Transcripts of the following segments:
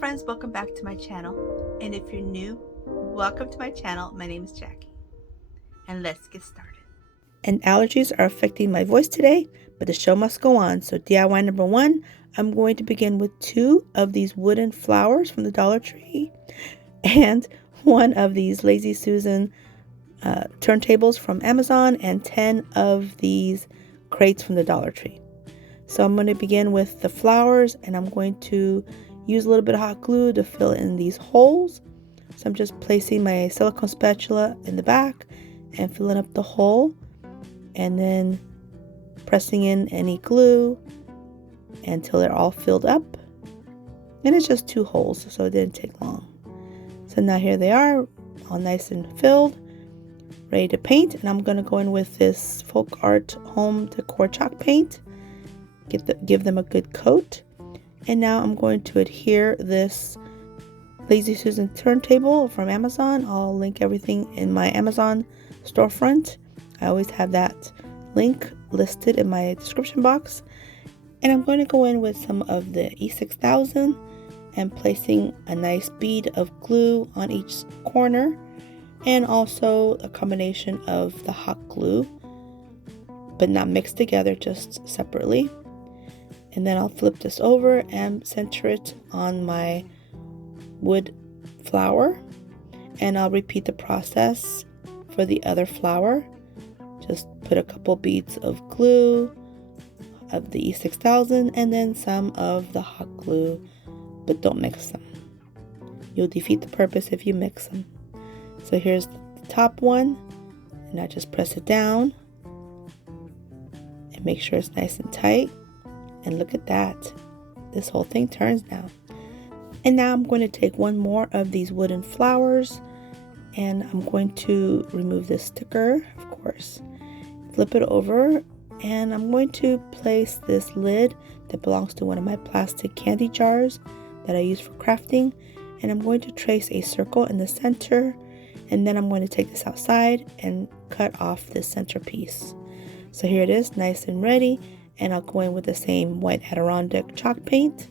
friends, welcome back to my channel. And if you're new, welcome to my channel. My name is Jackie. And let's get started. And allergies are affecting my voice today, but the show must go on. So DIY number 1, I'm going to begin with 2 of these wooden flowers from the Dollar Tree and 1 of these Lazy Susan turntables from Amazon and 10 of these crates from the Dollar Tree. So I'm going to begin with the flowers, and I'm going to use a little bit of hot glue to fill in these holes. So I'm just placing my silicone spatula in the back and filling up the hole, and then pressing in any glue until they're all filled up. And it's just 2 holes, so it didn't take long. So now here they are, all nice and filled, ready to paint. And I'm going to go in with this folk art home decor chalk paint, give them a good coat. And now I'm going to adhere this Lazy Susan turntable from Amazon. I'll link everything in my Amazon storefront. I always have that link listed in my description box. And I'm going to go in with some of the E6000 and placing a nice bead of glue on each corner, and also a combination of the hot glue, but not mixed together, just separately. And then I'll flip this over and center it on my wood flower, and I'll repeat the process for the other flower. Just put a couple beads of glue of the E6000 and then some of the hot glue, but don't mix them. You'll defeat the purpose if you mix them. So here's the top one, and I just press it down and make sure it's nice and tight. And look at that, this whole thing turns now. And now I'm going to take 1 more of these wooden flowers, and I'm going to remove this sticker, of course, flip it over, and I'm going to place this lid that belongs to one of my plastic candy jars that I use for crafting, and I'm going to trace a circle in the center, and then I'm going to take this outside and cut off this centerpiece. So here it is, nice and ready. And I'll go in with the same white Adirondack chalk paint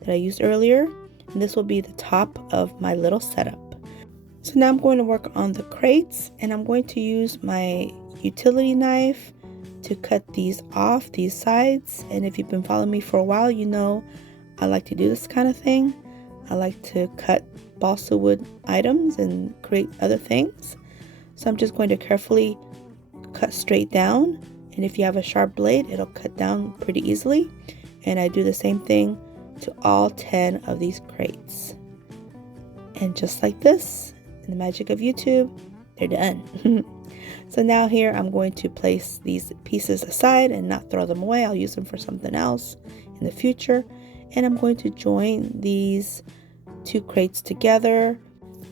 that I used earlier. And this will be the top of my little setup. So now I'm going to work on the crates, and I'm going to use my utility knife to cut these off, these sides. And if you've been following me for a while, you know I like to do this kind of thing. I like to cut balsa wood items and create other things. So I'm just going to carefully cut straight down. And if you have a sharp blade, it'll cut down pretty easily. And I do the same thing to all 10 of these crates. And just like this, in the magic of YouTube, they're done. So now here I'm going to place these pieces aside and not throw them away. I'll use them for something else in the future. And I'm going to join these 2 crates together.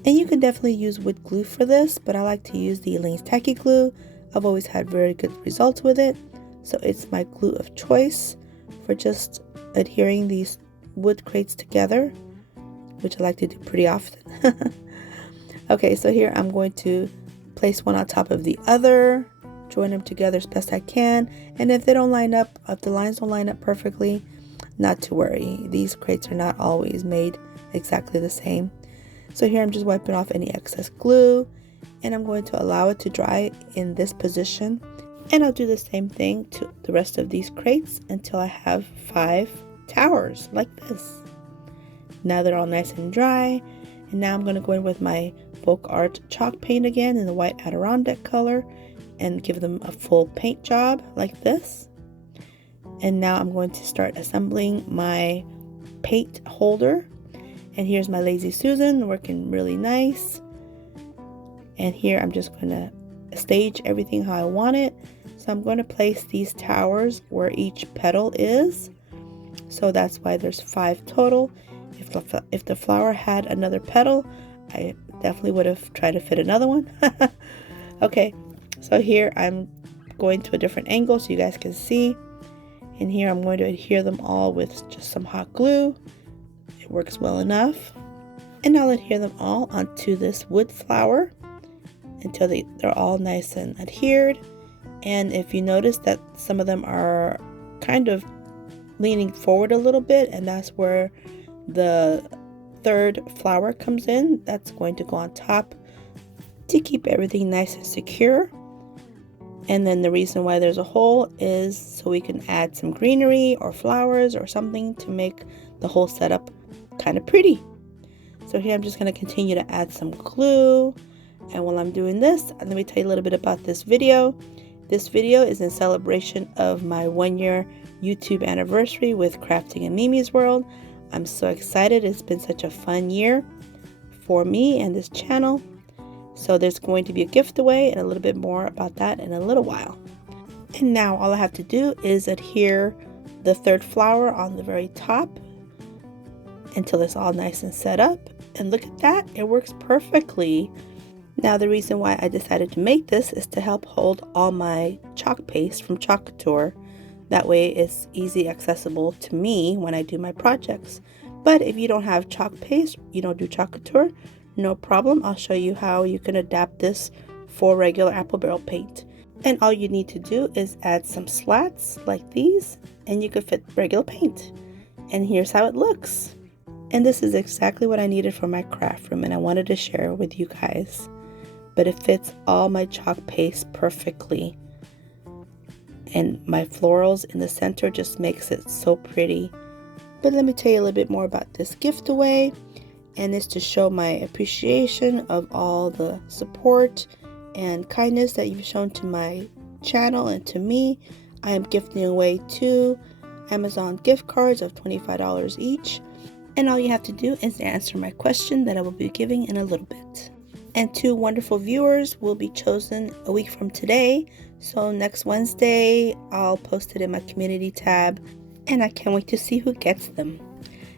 And you can definitely use wood glue for this, but I like to use the Elaine's Tacky Glue. I've always had very good results with it, so it's my glue of choice for just adhering these wood crates together, which I like to do pretty often. Okay, so here I'm going to place one on top of the other, join them together as best I can, and if they don't line up, if the lines don't line up perfectly, not to worry. These crates are not always made exactly the same. So here I'm just wiping off any excess glue, and I'm going to allow it to dry in this position. And I'll do the same thing to the rest of these crates until I have 5 towers like this. Now they're all nice and dry. And now I'm going to go in with my folk art chalk paint again in the white Adirondack color and give them a full paint job like this. And now I'm going to start assembling my paint holder. And here's my Lazy Susan working really nice. And here I'm just going to stage everything how I want it. So I'm going to place these towers where each petal is. So that's why there's 5 total. If the flower had another petal, I definitely would have tried to fit another one. Okay, so here I'm going to a different angle so you guys can see. And here I'm going to adhere them all with just some hot glue. It works well enough. And I'll adhere them all onto this wood flower until they're all nice and adhered. And if you notice that some of them are kind of leaning forward a little bit, and that's where the third flower comes in. That's going to go on top to keep everything nice and secure. And then the reason why there's a hole is so we can add some greenery or flowers or something to make the whole setup kind of pretty. So here I'm just going to continue to add some glue. And while I'm doing this, let me tell you a little bit about this video. This video is in celebration of my 1-year YouTube anniversary with Crafting in Mimi's World. I'm so excited. It's been such a fun year for me and this channel. So there's going to be a giveaway and a little bit more about that in a little while. And now all I have to do is adhere the third flower on the very top until it's all nice and set up. And look at that, it works perfectly. Now the reason why I decided to make this is to help hold all my chalk paste from Chalk Couture. That way it's easy accessible to me when I do my projects. But if you don't have chalk paste, you don't do Chalk Couture, no problem. I'll show you how you can adapt this for regular apple barrel paint. And all you need to do is add some slats like these and you can fit regular paint. And here's how it looks. And this is exactly what I needed for my craft room and I wanted to share with you guys. But it fits all my chalk paste perfectly. And my florals in the center just makes it so pretty. But let me tell you a little bit more about this giveaway. And it's to show my appreciation of all the support and kindness that you've shown to my channel and to me. I am gifting away 2 Amazon gift cards of $25 each. And all you have to do is answer my question that I will be giving in a little bit. And 2 wonderful viewers will be chosen a week from today. So next Wednesday, I'll post it in my community tab. And I can't wait to see who gets them.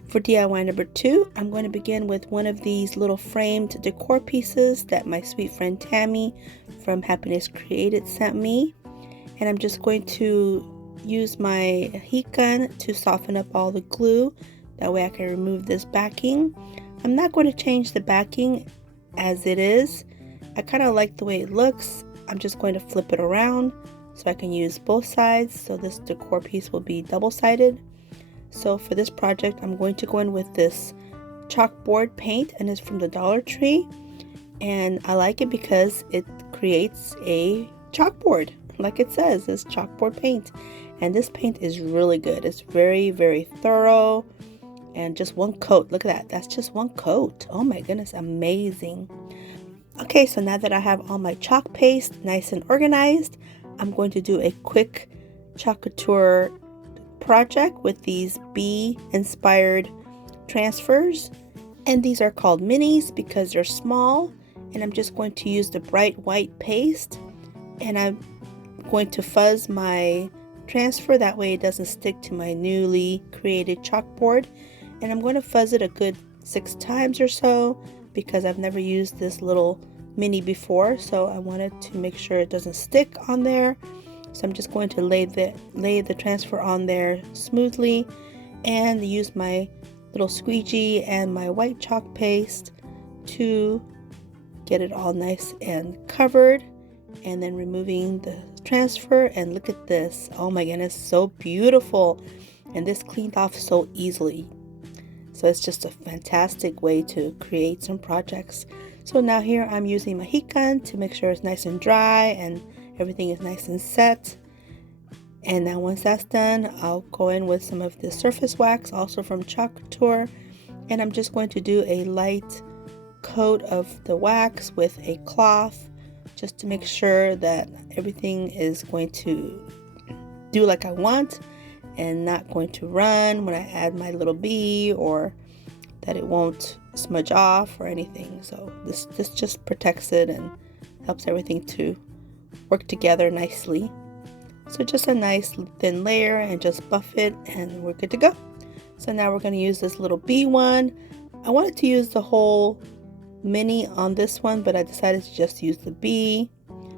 For DIY number 2, I'm going to begin with one of these little framed decor pieces that my sweet friend Tammy from Happiness Created sent me. And I'm just going to use my heat gun to soften up all the glue. That way I can remove this backing. I'm not going to change the backing as it is. I kind of like the way it looks. I'm just going to flip it around so I can use both sides. So this decor piece will be double-sided. So for this project, I'm going to go in with this chalkboard paint and it's from the Dollar Tree. And I like it because it creates a chalkboard. Like it says, it's chalkboard paint. And this paint is really good. It's very, very thorough. And just one coat. Look at that. That's just one coat. Oh my goodness, amazing. Okay, so now that I have all my chalk paste nice and organized, I'm going to do a quick Chalk Couture project with these bee inspired transfers. And these are called minis because they're small. And I'm just going to use the bright white paste. And I'm going to fuzz my transfer. That way it doesn't stick to my newly created chalkboard. And I'm going to fuzz it a good 6 times or so because I've never used this little mini before. So I wanted to make sure it doesn't stick on there. So I'm just going to lay the transfer on there smoothly and use my little squeegee and my white chalk paste to get it all nice and covered, and then removing the transfer. And look at this. Oh my goodness, so beautiful. And this cleaned off so easily. So it's just a fantastic way to create some projects. So now here I'm using my heat gun to make sure it's nice and dry and everything is nice and set. And now once that's done, I'll go in with some of the surface wax, also from Chalk Couture. And I'm just going to do a light coat of the wax with a cloth just to make sure that everything is going to do like I want and not going to run when I add my little bee, or that it won't smudge off or anything. So this just protects it and helps everything to work together nicely. So just a nice thin layer and just buff it and we're good to go. So now we're going to use this little bee one. I wanted to use the whole mini on this one, but I decided to just use the bee.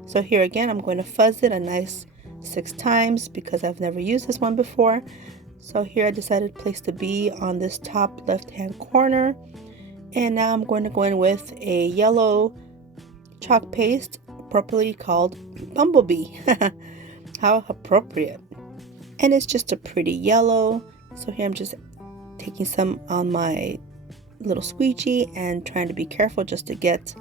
So here again, I'm going to fuzz it a nice 6 times because I've never used this one before. So here I decided to place the bee on this top left hand corner. And now I'm going to go in with a yellow chalk paste, appropriately called Bumblebee. How appropriate. And it's just a pretty yellow. So here I'm just taking some on my little squeegee and trying to be careful just to get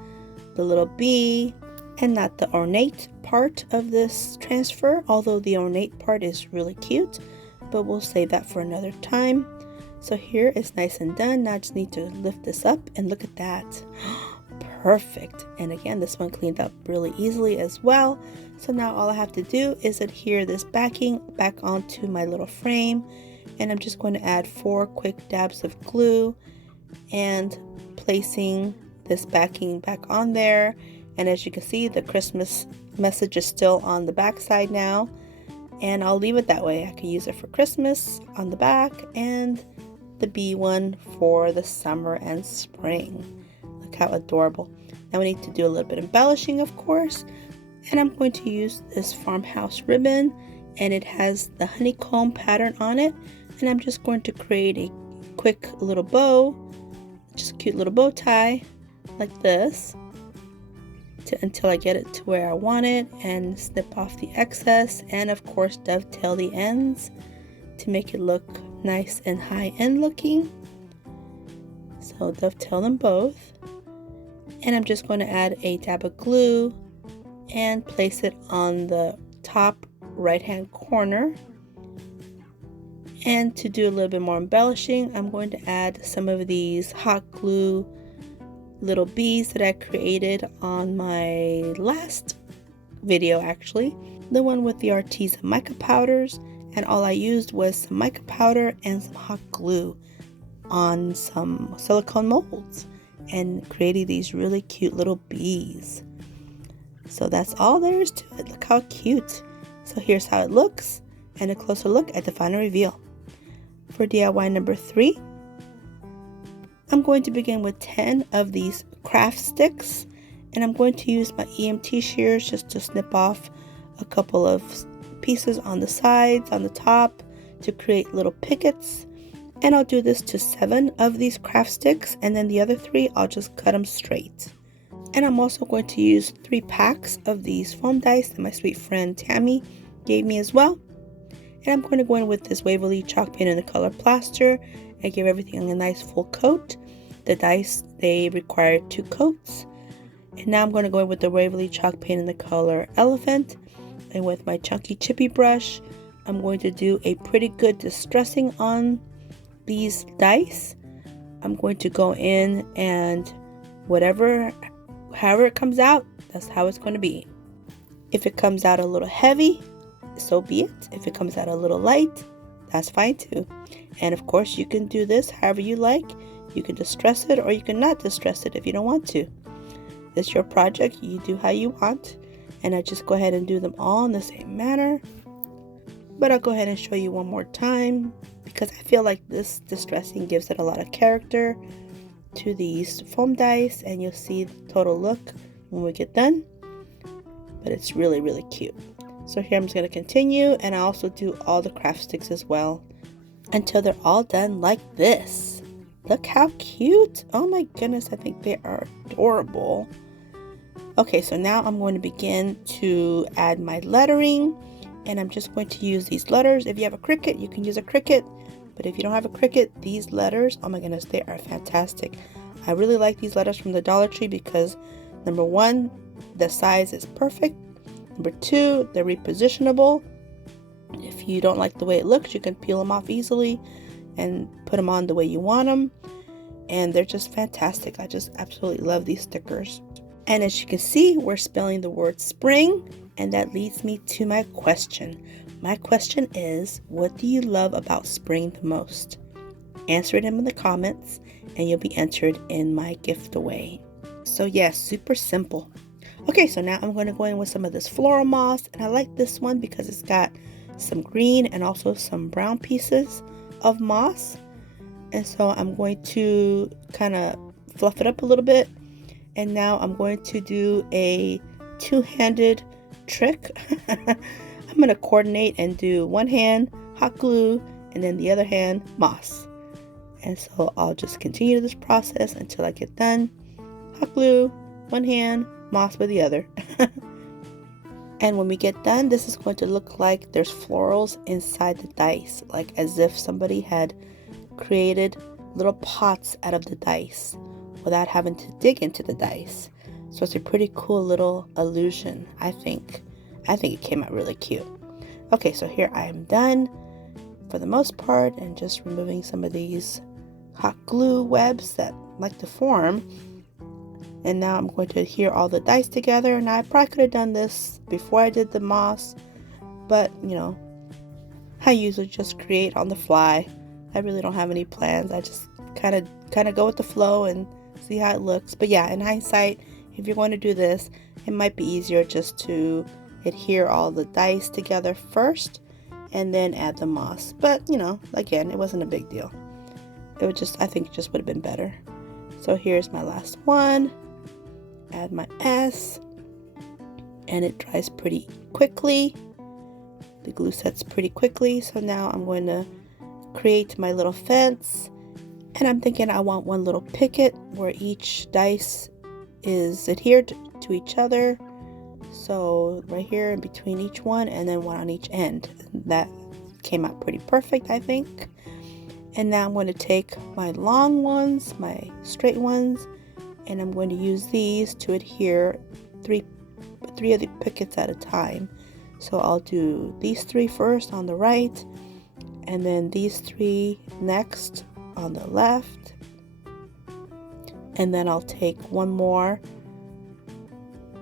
the little bee and not the ornate part of this transfer, although the ornate part is really cute, but we'll save that for another time. So here it's nice and done. Now I just need to lift this up and look at that. Perfect. And again, this one cleaned up really easily as well. So now all I have to do is adhere this backing back onto my little frame, and I'm just going to add 4 quick dabs of glue and placing this backing back on there. And as you can see, the Christmas message is still on the back side now, and I'll leave it that way. I can use it for Christmas on the back and the bee one for the summer and spring. Look how adorable. Now we need to do a little bit of embellishing, of course, and I'm going to use this farmhouse ribbon, and it has the honeycomb pattern on it, and I'm just going to create a quick little bow, just a cute little bow tie like this until I get it to where I want it, and snip off the excess, and of course dovetail the ends to make it look nice and high-end looking. So dovetail them both, and I'm just going to add a dab of glue and place it on the top right hand corner. And to do a little bit more embellishing, I'm going to add some of these hot glue little bees that I created on my last video, actually, the one with the Arteza mica powders, and all I used was some mica powder and some hot glue on some silicone molds and created these really cute little bees. So that's all there is to it. Look how cute. So here's how it looks, and a closer look at the final reveal. For DIY number 3, I'm going to begin with 10 of these craft sticks, and I'm going to use my EMT shears just to snip off a couple of pieces on the sides, on the top, to create little pickets. And I'll do this to 7 of these craft sticks, and then the other 3 I'll just cut them straight. And I'm also going to use 3 packs of these foam dice that my sweet friend Tammy gave me as well. And I'm going to go in with this Waverly chalk paint in the color plaster and give everything a nice full coat. The dice, they require 2 coats. And now I'm going to go in with the Waverly chalk paint in the color elephant, and with my chunky chippy brush I'm going to do a pretty good distressing on these dice. I'm going to go in and however it comes out, that's how it's going to be. If it comes out a little heavy, so be it. If it comes out a little light, that's fine too. And of course you can do this however you like. You can distress it or you can not distress it if you don't want to. It's your project, you do how you want. And I just go ahead and do them all in the same manner. But I'll go ahead and show you one more time because I feel like this distressing gives it a lot of character to these foam dice, and you'll see the total look when we get done. But it's really, really cute. So here I'm just going to continue, and I also do all the craft sticks as well until they're all done like this. Look how cute. Oh my goodness, I think they are adorable. Okay, so now I'm going to begin to add my lettering, and I'm just going to use these letters. If you have a Cricut, you can use a Cricut, but if you don't have a Cricut, these letters, oh my goodness, they are fantastic. I really like these letters from the Dollar Tree because number 1, the size is perfect. Number 2, they're repositionable. If you don't like the way it looks, you can peel them off easily and put them on the way you want them. And they're just fantastic. I just absolutely love these stickers. And as you can see, we're spelling the word spring, and that leads me to my question. My question is, what do you love about spring the most? Answer them in the comments, and you'll be entered in my giveaway. So yes, super simple. Okay, so now I'm going to go in with some of this floral moss, and I like this one because it's got some green and also some brown pieces of moss. And so I'm going to kind of fluff it up a little bit. And now I'm going to do a two-handed trick. I'm going to coordinate and do one hand hot glue and then the other hand moss. And so I'll just continue this process until I get done. Hot glue, one hand, moss with the other. And when we get done, this is going to look like there's florals inside the dice, like as if somebody had created little pots out of the dice without having to dig into the dice. So it's a pretty cool little illusion, I think. I think it came out really cute. Okay, so here I am done for the most part, and just removing some of these hot glue webs that like to form. And now I'm going to adhere all the dice together. Now I probably could have done this before I did the moss, but you know, I usually just create on the fly. I really don't have any plans. I just kind of go with the flow and see how it looks. But yeah, in hindsight, if you're going to do this, it might be easier just to adhere all the dice together first and then add the moss. But you know, again, it wasn't a big deal. It would just, I think it just would have been better. So here's my last one. Add my S, and it dries pretty quickly. The glue sets pretty quickly. So now I'm going to create my little fence, and I'm thinking I want one little picket where each dice is adhered to each other. So right here in between each one, and then one on each end. That came out pretty perfect, I think. And now I'm going to take my long ones, my straight ones, and I'm going to use these to adhere three of the pickets at a time. So I'll do these 3 first on the right, and then these 3 next on the left, and then I'll take one more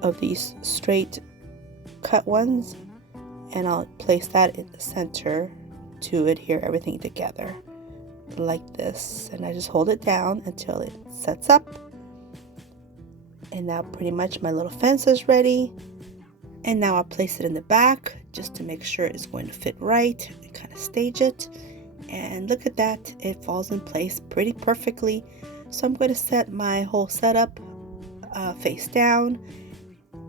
of these straight cut ones, and I'll place that in the center to adhere everything together like this. And I just hold it down until it sets up. And now pretty much my little fence is ready. And now I'll place it in the back just to make sure it's going to fit right and kind of stage it. And look at that, it falls in place pretty perfectly. So I'm going to set my whole setup face down,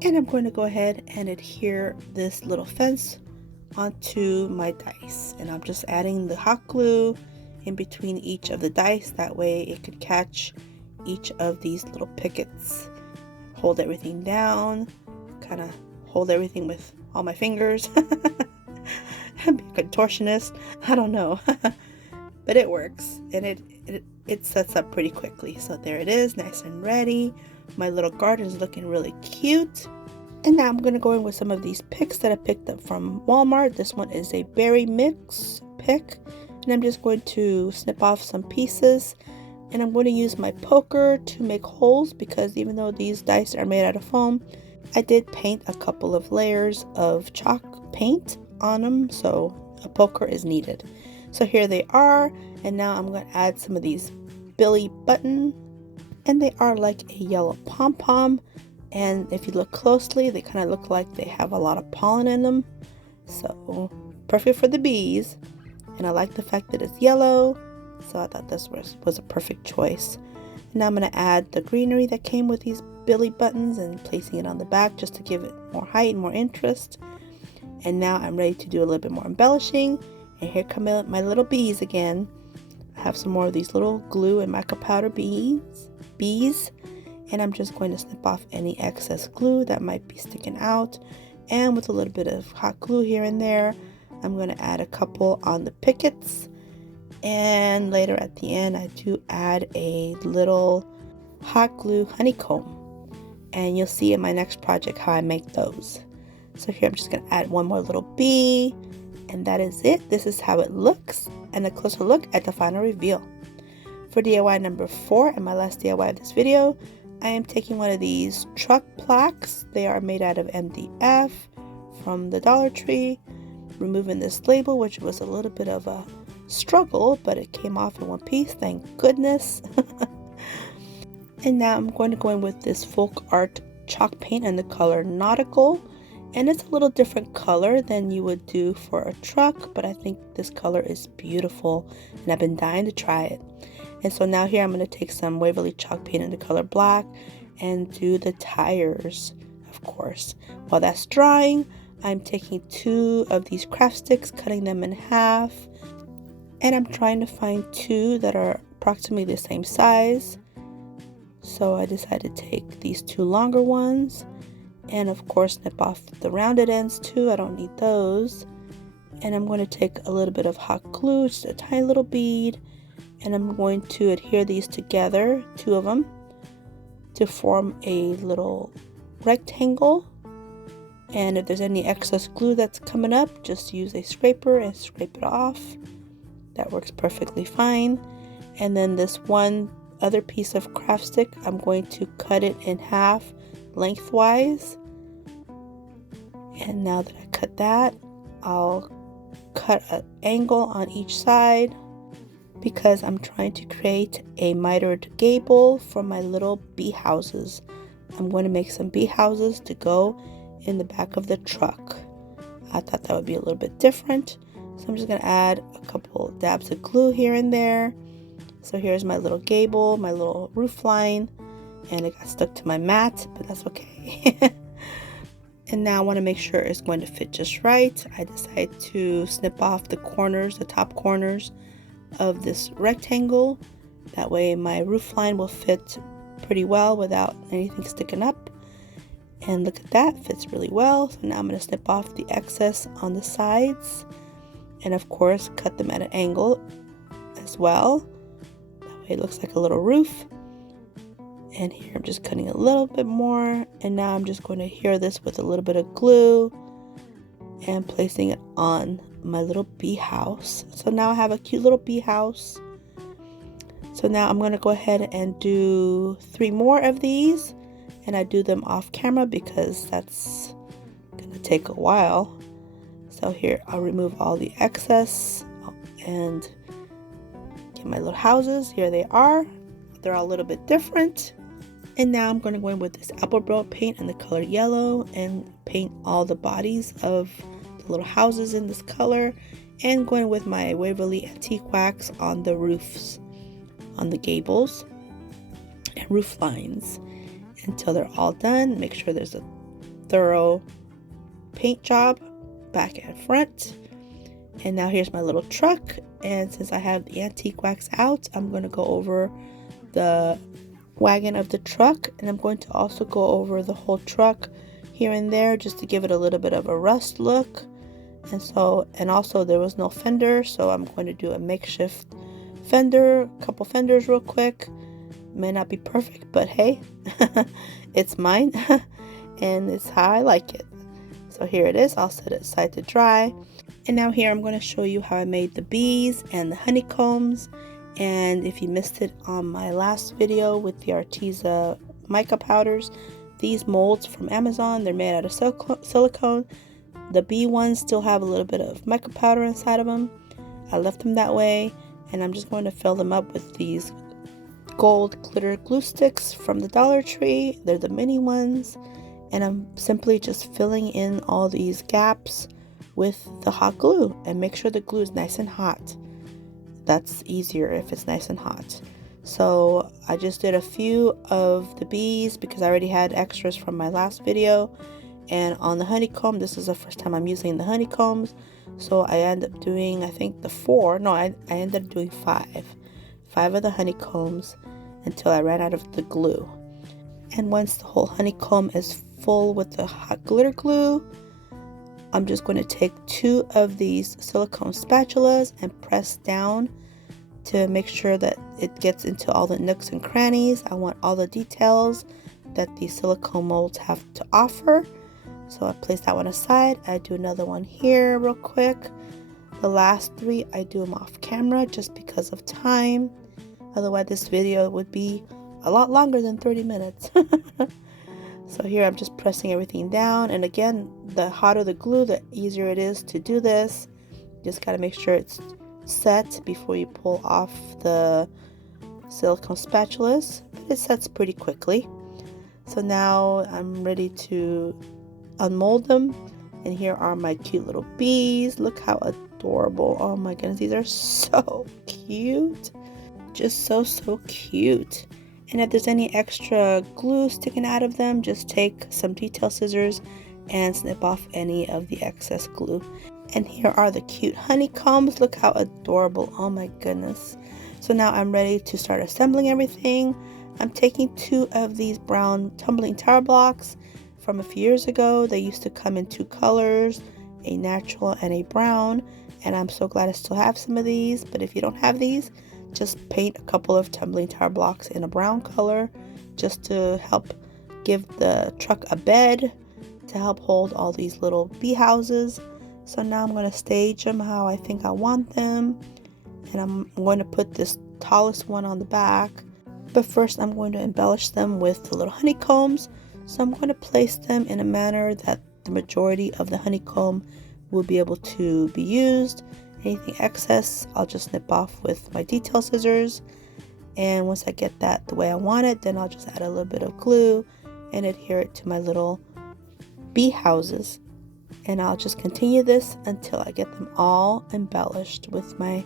and I'm going to go ahead and adhere this little fence onto my dice. And I'm just adding the hot glue in between each of the dice, that way it could catch each of these little pickets. Hold everything down, kind of hold everything with all my fingers. I'm a contortionist, I don't know. But it works, and it sets up pretty quickly. So there it is, nice and ready. My little garden is looking really cute. And now I'm going to go in with some of these picks that I picked up from Walmart. This one is a berry mix pick, and I'm just going to snip off some pieces, and I'm going to use my poker to make holes, because even though these dice are made out of foam, I did paint a couple of layers of chalk paint on them, so a poker is needed. So here they are, and now I'm going to add some of these Billy button, and they are like a yellow pom-pom, and if you look closely, they kind of look like they have a lot of pollen in them, so perfect for the bees. And I like the fact that it's yellow, so I thought this was a perfect choice. And now I'm going to add the greenery that came with these Billy buttons and placing it on the back just to give it more height and more interest. And now I'm ready to do a little bit more embellishing. And here come my little bees again. I have some more of these little glue and mica powder bees. And I'm just going to snip off any excess glue that might be sticking out. And with a little bit of hot glue here and there, I'm going to add a couple on the pickets. And later at the end, I do add a little hot glue honeycomb. And you'll see in my next project how I make those. So here I'm just going to add one more little bee. And that is it. This is how it looks. And a closer look at the final reveal. For DIY number 4 and my last DIY of this video, I am taking one of these truck plaques. They are made out of MDF from the Dollar Tree. Removing this label, which was a little bit of a struggle, but it came off in one piece, thank goodness. And now I'm going to go in with this folk art chalk paint in the color Nautical, and it's a little different color than you would do for a truck, but I think this color is beautiful and I've been dying to try it. And so now here I'm going to take some Waverly chalk paint in the color black and do the tires, of course. While that's drying, I'm taking 2 of these craft sticks, cutting them in half, and I'm trying to find 2 that are approximately the same size. So I decided to take these 2 longer ones, and of course snip off the rounded ends too. I don't need those. And I'm going to take a little bit of hot glue, just a tiny little bead, And I'm going to adhere these together, 2 of them, to form a little rectangle. And if there's any excess glue that's coming up, just use a scraper and scrape it off. That works perfectly fine. And then this one other piece of craft stick, I'm going to cut it in half lengthwise. And now that I cut that, I'll cut an angle on each side because I'm trying to create a mitered gable for my little bee houses. I'm going to make some bee houses to go in the back of the truck. I thought that would be a little bit different, so I'm just going to add a couple dabs of glue here and there. So here's my little gable, my little roof line, and it got stuck to my mat, but that's okay. And now I want to make sure it's going to fit just right. I decided to snip off the corners, the top corners of this rectangle. That way my roof line will fit pretty well without anything sticking up. And look at that, fits really well. So now I'm going to snip off the excess on the sides, and of course cut them at an angle as well. That way it looks like a little roof. And here I'm just cutting a little bit more, and now I'm just going to adhere this with a little bit of glue and placing it on my little bee house. So now I have a cute little bee house. So now I'm going to go ahead and do 3 more of these, and I do them off camera because that's going to take a while. So here I'll remove all the excess and get my little houses. Here they are. They're all a little bit different. And now I'm going to go in with this apple brown paint in the color yellow and paint all the bodies of the little houses in this color, and going with my Waverly Antique Wax on the roofs, on the gables and roof lines until they're all done. Make sure there's a thorough paint job back and front. And now here's my little truck, and since I have the antique wax out, I'm going to go over the wagon of the truck, and I'm going to also go over the whole truck here and there just to give it a little bit of a rust look. And also there was no fender, so I'm going to do a makeshift fender, a couple fenders real quick. May not be perfect, but hey, it's mine and it's how I like it. So here it is. I'll set it aside to dry. And now here I'm going to show you how I made the bees and the honeycombs. And if you missed it on my last video with the Arteza mica powders, these molds from Amazon, they're made out of silicone. The bee ones still have a little bit of mica powder inside of them. I left them that way, and I'm just going to fill them up with these gold glitter glue sticks from the Dollar Tree. They're the mini ones, and I'm simply just filling in all these gaps with the hot glue, and make sure the glue is nice and hot. That's easier if it's nice and hot. So I just did a few of the bees because I already had extras from my last video. And on the honeycomb, this is the first time I'm using the honeycombs. So I ended up doing, I think I ended up doing 5 of the honeycombs until I ran out of the glue. And once the whole honeycomb is full with the hot glitter glue, I'm just going to take 2 of these silicone spatulas and press down to make sure that it gets into all the nooks and crannies. I want all the details that the silicone molds have to offer. So I place that one aside. I do another one here real quick. The last 3 I do them off camera just because of time. Otherwise this video would be a lot longer than 30 minutes. So here I'm just pressing everything down, and again, the hotter the glue, the easier it is to do this. Just got to make sure it's set before you pull off the silicone spatulas, but it sets pretty quickly. So now I'm ready to unmold them, and here are my cute little bees. Look how adorable. Oh my goodness, these are so cute. Just so cute. And if there's any extra glue sticking out of them, just take some detail scissors and snip off any of the excess glue. And here are the cute honeycombs. Look how adorable. Oh my goodness. So now I'm ready to start assembling everything. I'm taking 2 of these brown tumbling tower blocks from a few years ago. They used to come in 2 colors, a natural and a brown. And I'm so glad I still have some of these. But if you don't have these, just paint a couple of tumbling tower blocks in a brown color just to help give the truck a bed to help hold all these little bee houses. So now I'm going to stage them how I think I want them, and I'm going to put this tallest one on the back. But first I'm going to embellish them with the little honeycombs. So I'm going to place them in a manner that the majority of the honeycomb will be able to be used. Anything excess I'll just snip off with my detail scissors, and once I get that the way I want it, then I'll just add a little bit of glue and adhere it to my little bee houses. And I'll just continue this until I get them all embellished with my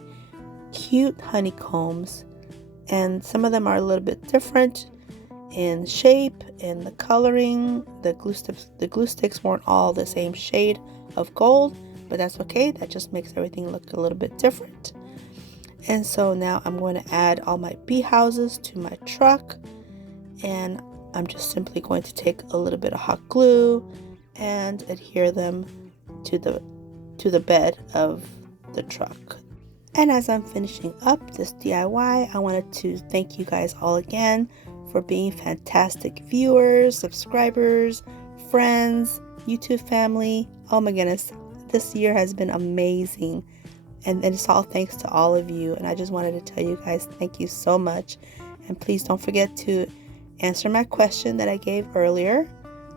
cute honeycombs. And some of them are a little bit different in shape, in the coloring. The glue sticks weren't all the same shade of gold, but that's okay. That just makes everything look a little bit different. And so now I'm going to add all my bee houses to my truck, and I'm just simply going to take a little bit of hot glue and adhere them to the bed of the truck. And as I'm finishing up this DIY, I wanted to thank you guys all again for being fantastic viewers, subscribers, friends, YouTube family. Oh my goodness, this year has been amazing, and it's all thanks to all of you. And I just wanted to tell you guys thank you so much. And please don't forget to answer my question that I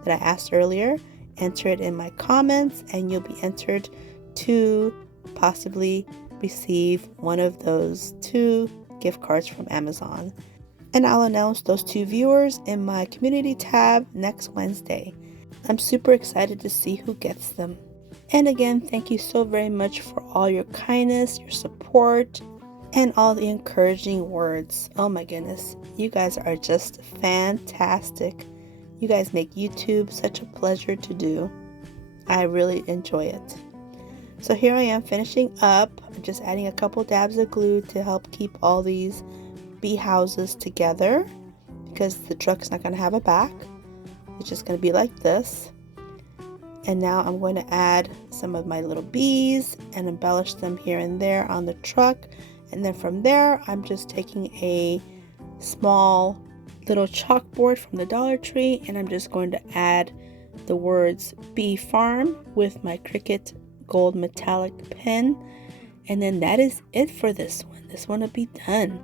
asked earlier. Enter it in my comments, and you'll be entered to possibly receive one of those 2 gift cards from Amazon. And I'll announce those 2 viewers in my community tab next Wednesday. I'm super excited to see who gets them. And again, thank you so very much for all your kindness, your support, and all the encouraging words. Oh my goodness, you guys are just fantastic. You guys make YouTube such a pleasure to do. I really enjoy it. So here I am finishing up. I'm just adding a couple dabs of glue to help keep all these bee houses together, because the truck's not going to have a back. It's just going to be like this. And now I'm going to add some of my little bees and embellish them here and there on the truck. And then from there, I'm just taking a small little chalkboard from the Dollar Tree, and I'm just going to add the words Bee Farm with my Cricut gold metallic pen. And then that is it for this one. This one will be done.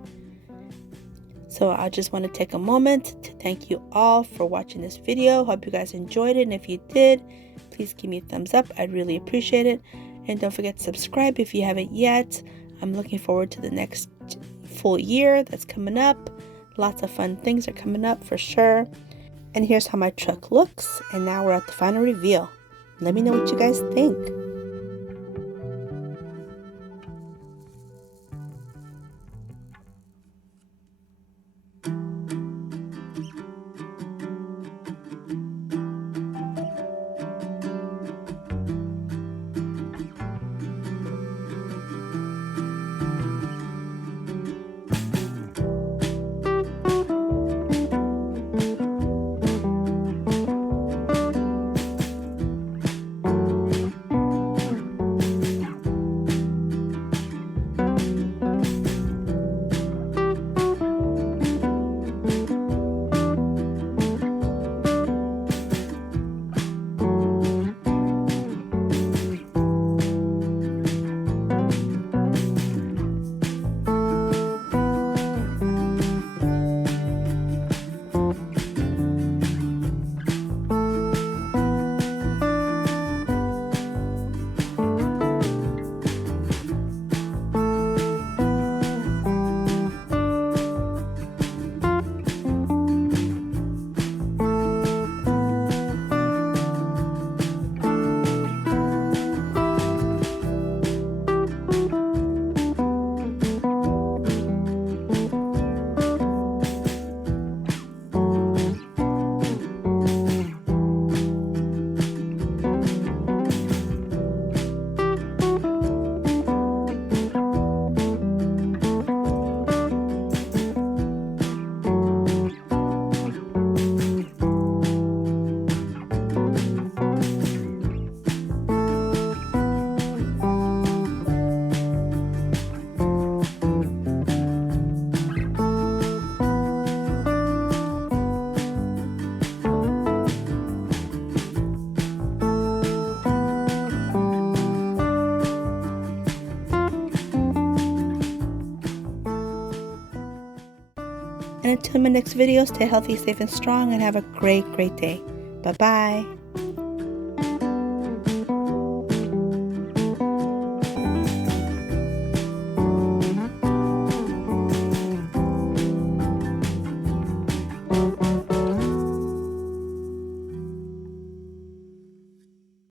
So I just want to take a moment to thank you all for watching this video. Hope you guys enjoyed it, and if you did, please give me a thumbs up. I'd really appreciate it. And don't forget to subscribe if you haven't yet. I'm looking forward to the next full year that's coming up. Lots of fun things are coming up for sure. And here's how my truck looks. And now we're at the final reveal. Let me know what you guys think. And until my next video, stay healthy, safe, and strong, and have a great day. Bye-bye.